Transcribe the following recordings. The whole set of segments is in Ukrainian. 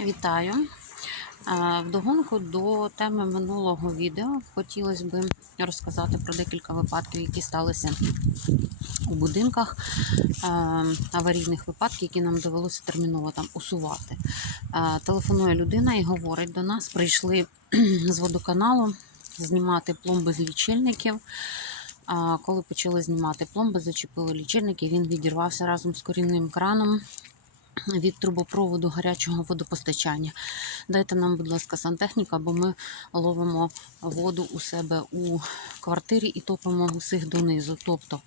Вітаю! Е, Вдогонку до теми минулого відео хотілося б розказати про декілька випадків, які сталися у будинках, е, аварійних випадків, які нам довелося терміново там усувати. Е, Телефонує людина і говорить до нас: прийшли з водоканалу знімати пломби з лічильників. Коли почали знімати пломби, зачепили лічильники, він відірвався разом з корінним краном від трубопроводу гарячого водопостачання. Дайте нам, будь ласка, сантехніка, бо ми ловимо воду у себе у квартирі і топимо усіх донизу. Тобто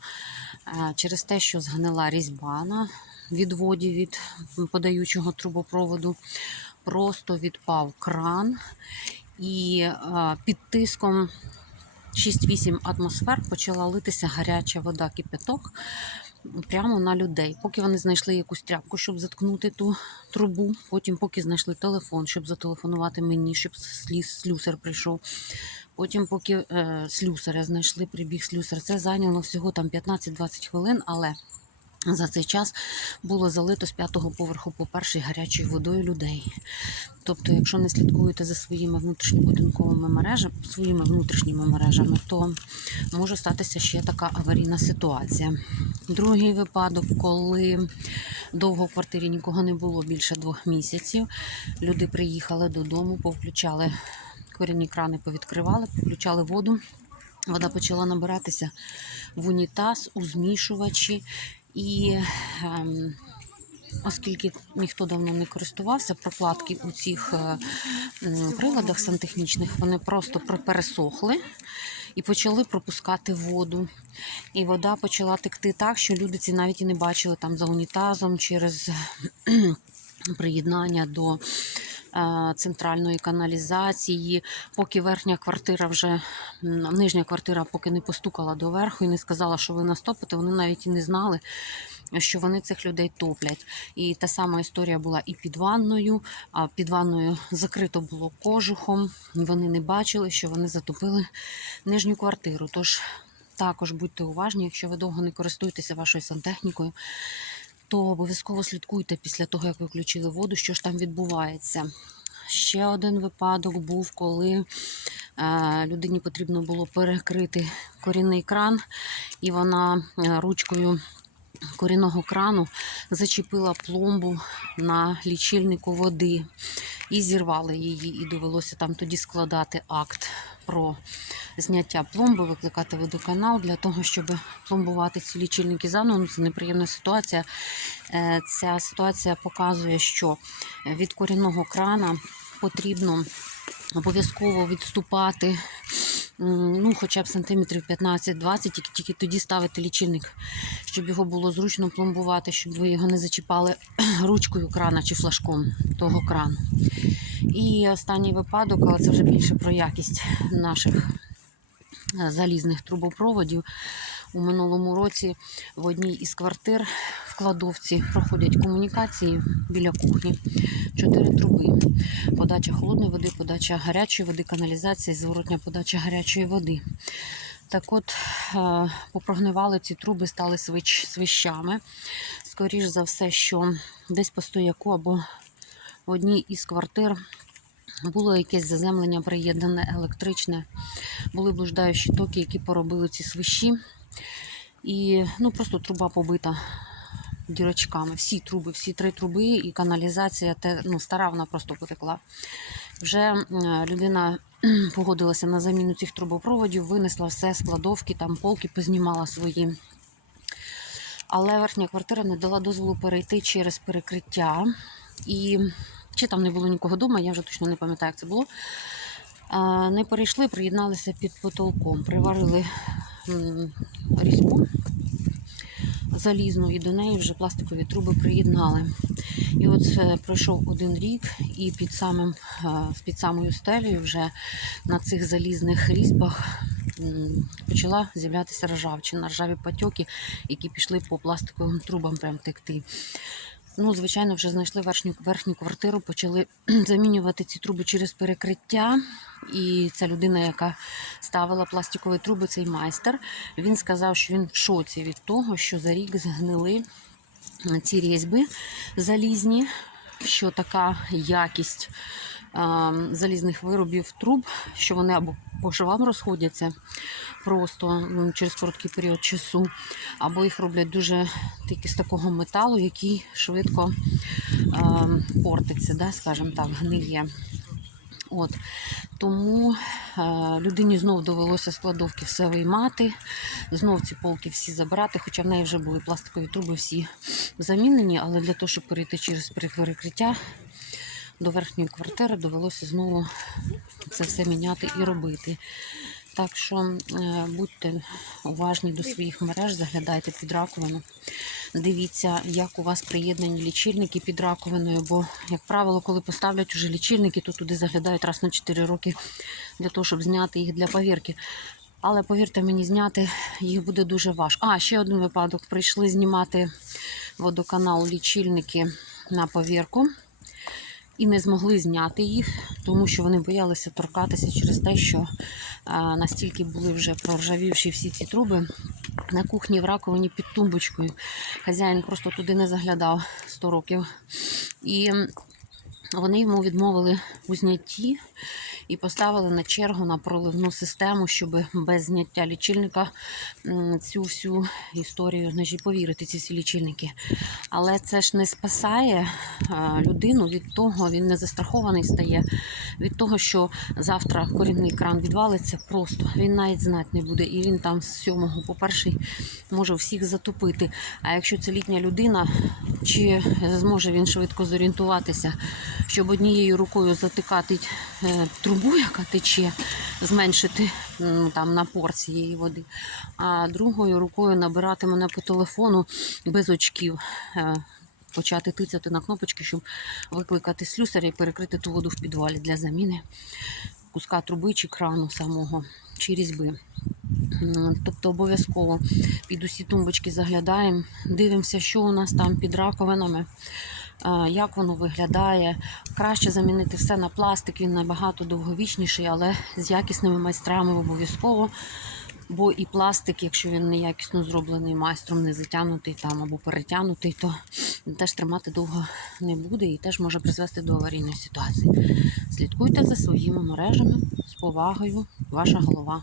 е, через те, що згнила різьба на відводі від подаючого трубопроводу, просто відпав кран і е, під тиском 6-8 атмосфер почала литися гаряча вода кипяток прямо на людей. Поки вони знайшли якусь тряпку, щоб заткнути ту трубу. Потім, поки знайшли телефон, щоб зателефонувати мені, щоб сліз, слюсар прийшов. Потім, поки е, слюсаря знайшли, прибіг слюсар. Це зайняло всього там 15-20 хвилин, але за цей час було залито з п'ятого поверху по першій гарячою водою людей. Тобто, якщо не слідкуєте за своїми внутрішньобудинковими мережами, своїми внутрішніми мережами, то може статися ще така аварійна ситуація. Другий випадок, коли довго в квартирі нікого не було більше двох місяців. Люди приїхали додому, повключали корінні крани, повідкривали, повключали воду. Вода почала набиратися в унітаз, у змішувачі. І ем, оскільки ніхто давно не користувався, прокладки у цих е, м, приладах сантехнічних вони просто пересохли і почали пропускати воду. І вода почала текти так, що люди ці навіть і не бачили там за унітазом через приєднання до центральної каналізації, поки верхня квартира вже нижня квартира поки не постукала до верху і не сказала, що ви нас топите, вони навіть і не знали, що вони цих людей топлять. І та сама історія була і під ванною, а під ванною закрито було кожухом. Вони не бачили, що вони затопили нижню квартиру. Тож також будьте уважні, якщо ви довго не користуєтеся вашою сантехнікою, то обов'язково слідкуйте після того, як ви включили воду, що ж там відбувається. Ще один випадок був, коли е, людині потрібно було перекрити корінний кран, і вона е, ручкою корінного крану зачепила пломбу на лічильнику води і зірвали її. І довелося там тоді складати акт про зняття пломби, викликати водоканал для того, щоб пломбувати ці лічильники заново. Ну, Це неприємна ситуація. Е, Ця ситуація показує, що від корінного крана потрібно обов'язково відступати. Ну, хоча б сантиметрів 15-20, тільки, тільки тоді ставити лічильник, щоб його було зручно пломбувати, щоб ви його не зачіпали ручкою крана чи флажком того крану. І останній випадок, але це вже більше про якість наших е, залізних трубопроводів. У минулому році в одній із квартир в кладовці проходять комунікації біля кухні. Чотири труби. Подача холодної води, подача гарячої води, каналізація, зворотня подача гарячої води. Так от, е, попрогнивали ці труби, стали свищ, свищами. Скоріш за все, що десь по стояку або в одній із квартир було якесь заземлення приєднане електричне, були блуждаючі токи, які поробили ці свищі. І ну, просто труба побита дірочками. Всі труби, всі три труби і каналізація, те, ну, стара вона просто потекла. Вже людина погодилася на заміну цих трубопроводів, винесла все з кладовки, там полки познімала свої. Але верхня квартира не дала дозволу перейти через перекриття. І чи там не було нікого вдома, я вже точно не пам'ятаю, як це було. Не перейшли, приєдналися під потолком, приварили різьбу залізну і до неї вже пластикові труби приєднали. І от е, пройшов один рік, і під самим е, під самою стелею вже на цих залізних різьбах почала з'являтися ржавчина, ржаві патьоки, які пішли по пластиковим трубам прям текти. Ну, звичайно, вже знайшли верхню, верхню квартиру, почали замінювати ці труби через перекриття. І ця людина, яка ставила пластикові труби, цей майстер, він сказав, що він в шоці від того, що за рік згнили ці різьби залізні що така якість залізних виробів труб, що вони або по швам розходяться просто через короткий період часу, або їх роблять дуже тільки з такого металу, який швидко портиться, да, скажімо так, гниє. От. Тому е, людині знов довелося з все виймати, знов ці полки всі забирати, хоча в неї вже були пластикові труби всі замінені, але для того, щоб перейти через перекриття до верхньої квартири, довелося знову це все міняти і робити. Так що е, будьте уважні до своїх мереж, заглядайте під раковину. Дивіться, як у вас приєднані лічильники під раковиною, бо, як правило, коли поставлять уже лічильники, то туди заглядають раз на 4 роки для того, щоб зняти їх для повірки. Але повірте мені, зняти їх буде дуже важко. А, ще один випадок. Прийшли знімати водоканал лічильники на повірку і не змогли зняти їх, тому що вони боялися торкатися через те, що настільки були вже проржавівші всі ці труби. На кухні в раковині під тумбочкою. Хазяїн просто туди не заглядав 100 років. І вони йому відмовили у знятті і поставили на чергу на проливну систему, щоб без зняття лічильника цю всю історію значить, повірити, ці всі лічильники. Але це ж не спасає людину від того, він не застрахований стає від того, що завтра корінний кран відвалиться просто. Він навіть знати не буде. І він там з сьомого по перший може всіх затопити. А якщо це літня людина, чи зможе він швидко зорієнтуватися, щоб однією рукою затикати е, трубу, яка тече, зменшити там напор цієї води, а другою рукою набирати мене по телефону без очків. е, Почати тицяти на кнопочки, щоб викликати слюсаря і перекрити ту воду в підвалі для заміни куска труби чи крану самого, чи різьби. Тобто обов'язково під усі тумбочки заглядаємо, дивимося, що у нас там під раковинами, як воно виглядає. Краще замінити все на пластик, він набагато довговічніший, але з якісними майстрами обов'язково. Бо і пластик, якщо він неякісно зроблений майстром, не затягнутий там або перетягнутий, то теж тримати довго не буде і теж може призвести до аварійної ситуації. Слідкуйте за своїми мережами з повагою, ваша голова.